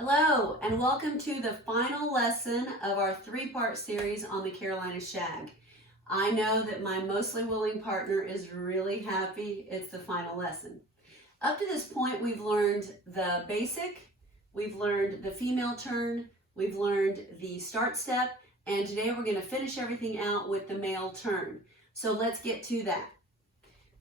Hello, and welcome to the final lesson of our three-part series on the Carolina Shag. I know that my mostly willing partner is really happy it's the final lesson. Up to this point, we've learned the basic, we've learned the female turn, we've learned the start step, and today we're going to finish everything out with the male turn. So let's get to that.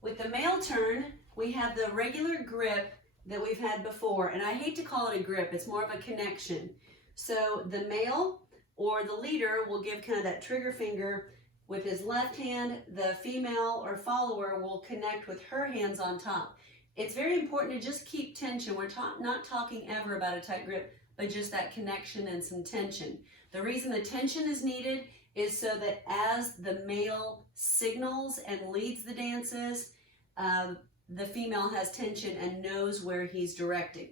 With the male turn, we have the regular grip that we've had before, and I hate to call it a grip, it's more of a connection. So the male or the leader will give kind of that trigger finger with his left hand. The female or follower will connect with her hands on top. It's very important to just keep tension. We're not talking ever about a tight grip, but just that connection and some tension. The reason the tension is needed is so that as the male signals and leads the dances, the female has tension and knows where he's directing.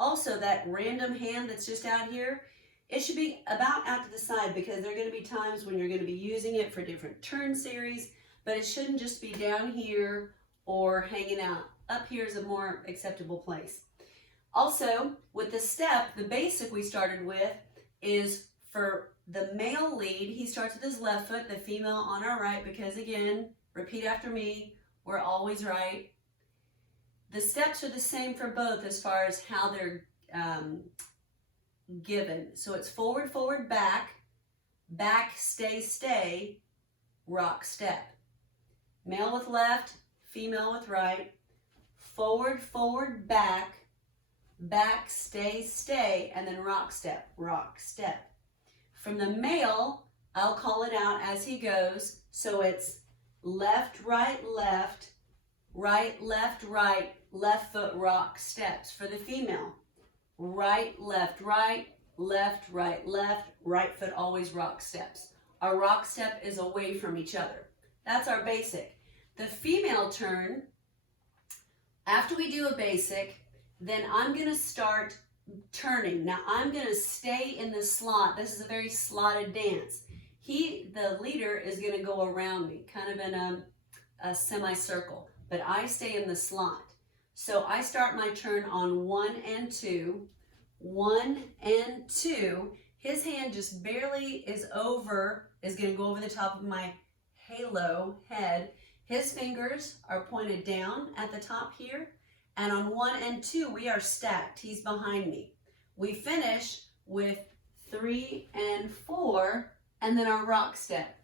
Also, that random hand that's just out here, it should be about out to the side because there are going to be times when you're going to be using it for different turn series, but it shouldn't just be down here or hanging out. Up here is a more acceptable place. Also, with the step, the basic we started with is for the male lead, he starts with his left foot, the female on our right, because again, repeat after me, we're always right. The steps are the same for both as far as how they're given. So it's forward, forward, back, back, stay, stay, rock, step. Male with left, female with right, forward, forward, back, back, stay, stay, and then rock, step, rock, step. From the male, I'll call it out as he goes. So it's left, right, left, right, left, right, left foot rock steps. For the female, right, left, right, left, right foot always rock steps. Our rock step is away from each other. That's our basic. The female turn, after we do a basic, then I'm going to start turning. Now I'm going to stay in the slot. This is a very slotted dance. The leader, is going to go around me, kind of in a semicircle, but I stay in the slot. So I start my turn on 1 and 2, 1 and 2. His hand just barely is going to go over the top of my halo head. His fingers are pointed down at the top here. And on 1 and 2, we are stacked. He's behind me. We finish with 3 and 4, and then our rock step,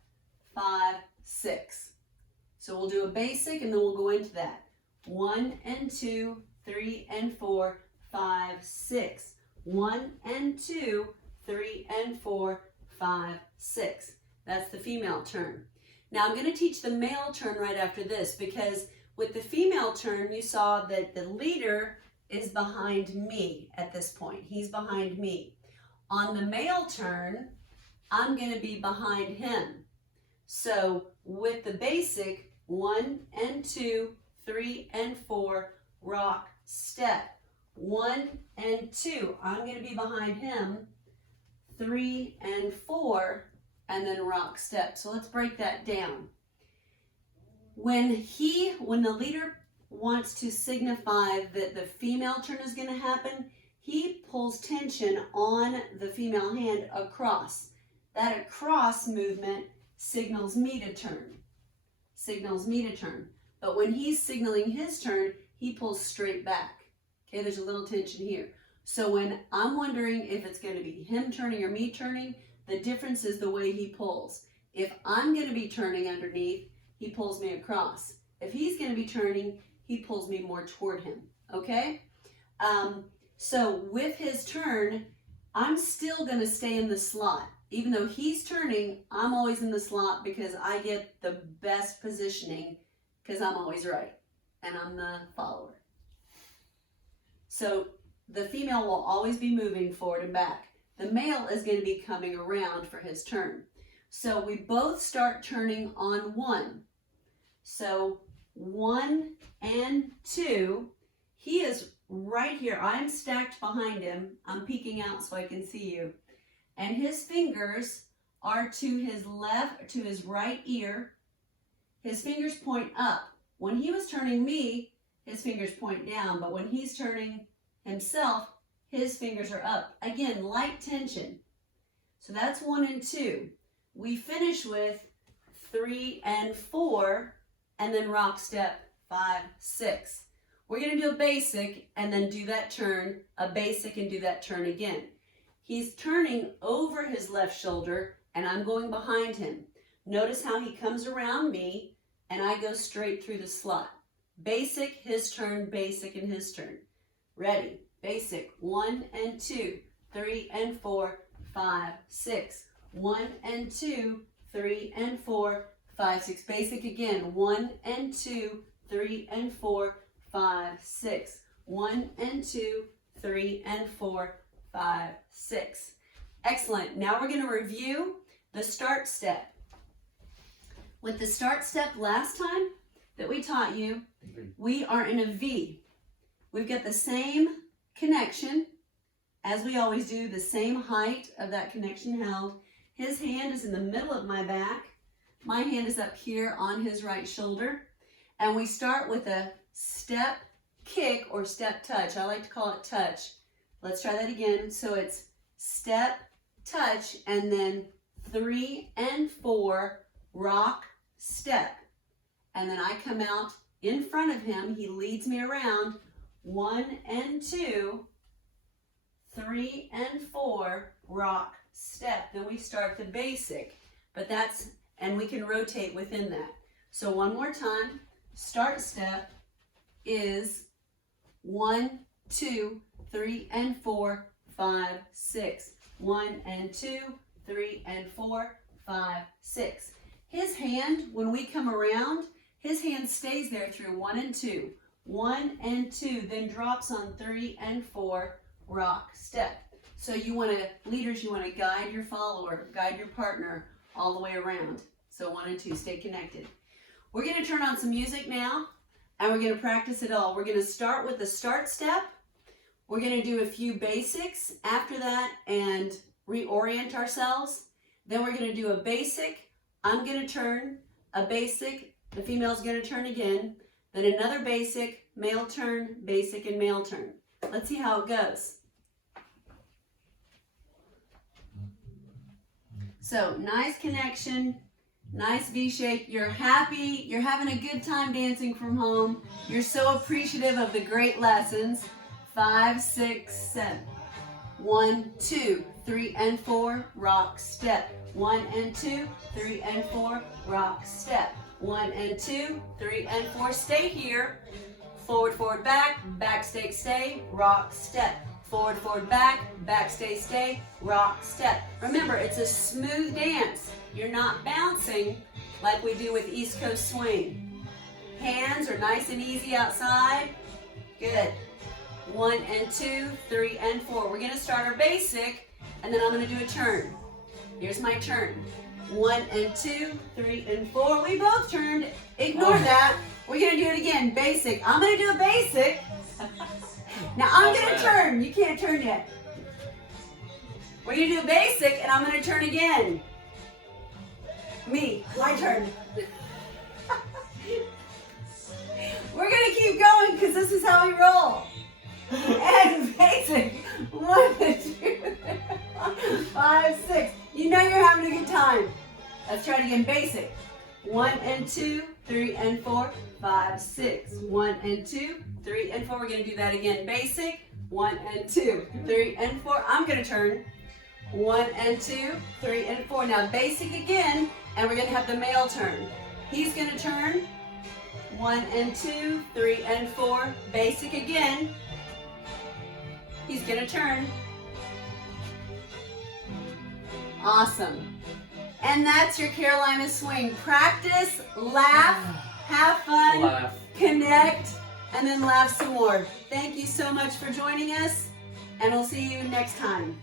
5, 6. So we'll do a basic, and then we'll go into that. 1 and 2, 3 and 4, 5, 6. 1 and 2, 3 and 4, 5, 6. That's the female turn. Now I'm going to teach the male turn right after this, because with the female turn, you saw that the leader is behind me at this point. He's behind me. On the male turn, I'm going to be behind him. So with the basic, 1 and 2, 3 and 4, rock, step. 1 and 2, I'm going to be behind him. 3 and 4, and then rock, step. So let's break that down. When the leader wants to signify that the female turn is going to happen, he pulls tension on the female hand across. That across movement signals me to turn. But when he's signaling his turn, he pulls straight back. Okay, there's a little tension here. So when I'm wondering if it's going to be him turning or me turning, the difference is the way he pulls. If I'm going to be turning underneath, he pulls me across. If he's going to be turning, he pulls me more toward him, okay? So with his turn, I'm still going to stay in the slot. Even though he's turning, I'm always in the slot because I get the best positioning because I'm always right and I'm the follower. So the female will always be moving forward and back. The male is going to be coming around for his turn. So we both start turning on 1. So 1 and 2, he is right here. I'm stacked behind him. I'm peeking out so I can see you. And his fingers are to his right ear. His fingers point up. When he was turning me, his fingers point down, but when he's turning himself, his fingers are up. Again, light tension. So that's 1 and 2. We finish with 3 and 4, and then rock step 5, 6. We're going to do a basic and then do that turn, a basic and do that turn again. He's turning over his left shoulder and I'm going behind him. Notice how he comes around me and I go straight through the slot. Basic, his turn, basic, and his turn. Ready? Basic, 1 and 2, 3 and 4, 5, 6. 1 and 2, 3 and 4, 5, 6. Basic again, 1 and 2, 3 and 4, 5, 6. 1 and 2, 3 and 4, 5, 6. Excellent. Now we're going to review the start step. With the start step last time that we taught you, we are in a V. We've got the same connection as we always do, the same height of that connection held. His hand is in the middle of my back. My hand is up here on his right shoulder. And we start with a step kick or step touch. I like to call it touch. Let's try that again. So it's step, touch, and then 3 and 4, rock, step. And then I come out in front of him. He leads me around. 1 and 2, 3 and 4, rock, step. Then we start the basic, and we can rotate within that. So one more time, start step is 1, 2, 3 and 4, 5, 6. 1 and 2, 3 and 4, 5, 6. His hand, when we come around, his hand stays there through 1 and 2. 1 and 2, then drops on 3 and 4, rock, step. So leaders, you want to guide your follower, guide your partner all the way around. So 1 and 2, stay connected. We're going to turn on some music now, and we're going to practice it all. We're going to start with the start step. We're going to do a few basics after that and reorient ourselves. Then we're going to do a basic. I'm going to turn, a basic, the female's going to turn again, then another basic, male turn, basic, and male turn. Let's see how it goes. So nice connection, nice V shape. You're happy, you're having a good time dancing from home. You're so appreciative of the great lessons. 5, 6, 7. 1, 2, 3 and 4, rock, step. 1 and 2, 3 and 4, rock, step. 1 and 2, 3 and 4, stay here. Forward, forward, back, stay, stay, rock, step. Forward, forward, back, stay, rock, step. Remember, it's a smooth dance. You're not bouncing like we do with East Coast swing. Hands are nice and easy outside. Good. 1 and 2, 3 and 4. We're going to start our basic, and then I'm going to do a turn. Here's my turn. 1 and 2, 3 and 4. We both turned. Ignore that. We're going to do it again. Basic. I'm going to do a basic. Now I'm going to turn. You can't turn yet. We're going to do a basic, and I'm going to turn again. My turn. We're going to keep going because this is how we roll. And basic. 1, 2, 5, 6. You know you're having a good time. Let's try it again. Basic. 1 and 2, 3 and 4, 5, 6. 1 and 2, 3 and 4. We're going to do that again. Basic. 1 and 2, 3 and 4. I'm going to turn. 1 and 2, 3 and 4. Now basic again, and we're going to have the male turn. He's going to turn. 1 and 2, 3 and 4. Basic again. He's going to turn. Awesome. And that's your Carolina swing. Practice, laugh, have fun, connect, and then laugh some more. Thank you so much for joining us, and we'll see you next time.